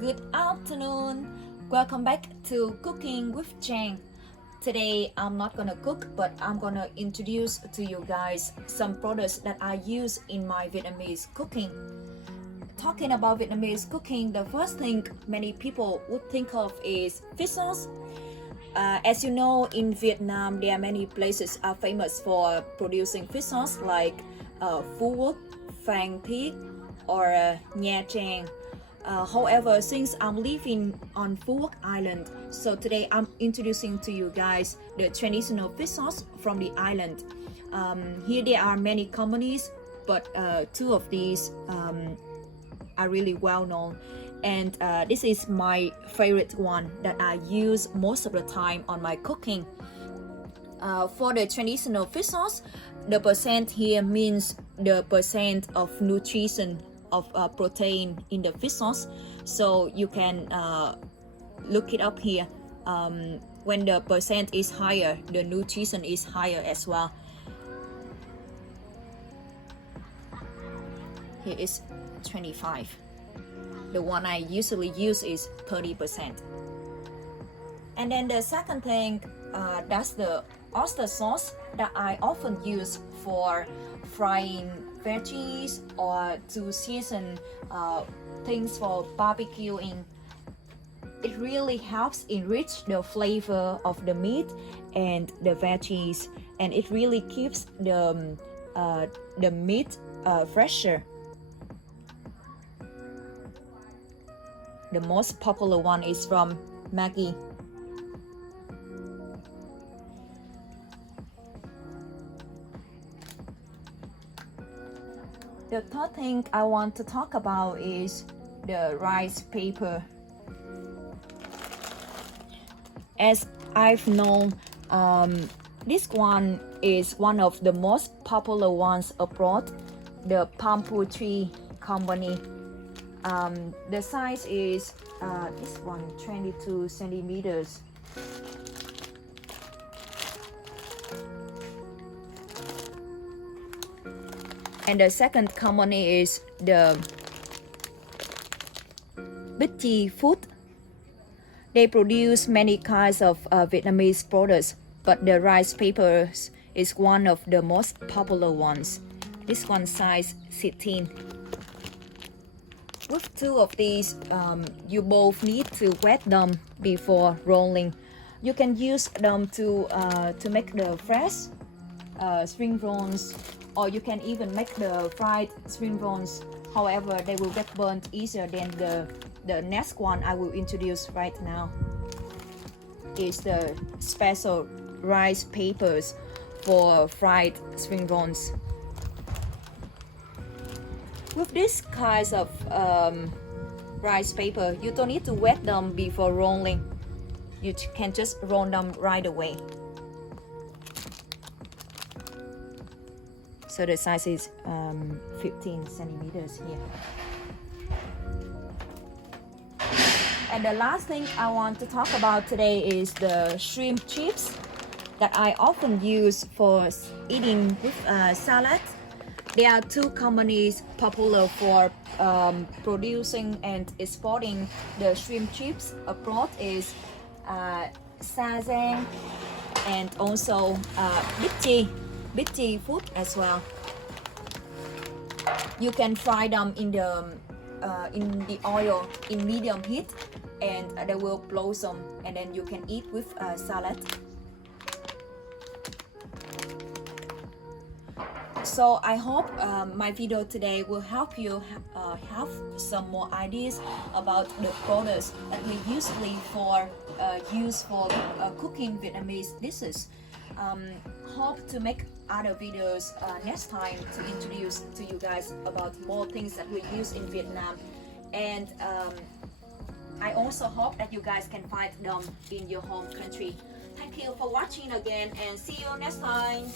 Good afternoon. Welcome back to Cooking with Chang. Today I'm not gonna cook, but I'm gonna introduce to you guys some products that I use in my Vietnamese cooking. Talking about Vietnamese cooking, the first thing many people would think of is Vsauce. As you know, in Vietnam, there are many places are famous for producing Vsauce like Phú Quốc, Phan Thiết, or Nha Trang. However, since I'm living on Phú Quốc Island, so today I'm introducing to you guys the traditional Vsauce from the island. Here there are many companies, but two of these are really well known, and this is my favorite one that I use most of the time on my cooking. For the traditional Vsauce, the percent here means the percent of nutrition of protein in the Vsauce, so you can look it up here. When the percent is higher, the nutrition is higher as well. Here is 25. The one I usually use is 30%. And then the second thing, that's the oyster sauce that I often use for frying veggies or to season things for barbecuing. It really helps enrich the flavor of the meat and the veggies, and it really keeps the meat fresher. The most popular one is from Maggi. The third thing I want to talk about is the rice paper. As I've known, this one is one of the most popular ones abroad, the Pamputri company. The size is this one 22 centimeters. And the second company is the Vsauce. They produce many kinds of Vietnamese products, but the rice papers is one of the most popular ones. This one size 16. With two of these, you both need to wet them before rolling. You can use them to make the fresh spring rolls, or you can even make the fried spring rolls. However, they will get burnt easier than the next one I will introduce right now. Is the special rice papers for fried spring rolls. With these kinds of rice paper, you don't need to wet them before rolling. You can just roll them right away. So the size is 15 centimeters here. And the last thing I want to talk about today is the shrimp chips that I often use for eating with salad. There are two companies popular for producing and exporting the shrimp chips abroad, is Vsauce and also Vsauce food as well. You can fry them in the oil in medium heat, and they will blossom, and then you can eat with salad. So I hope my video today will help you have some more ideas about the products that we usually use for cooking Vietnamese dishes. Hope to make other videos next time to introduce to you guys about more things that we use in Vietnam, and I also hope that you guys can find them in your home country. Thank you for watching again, and see you next time.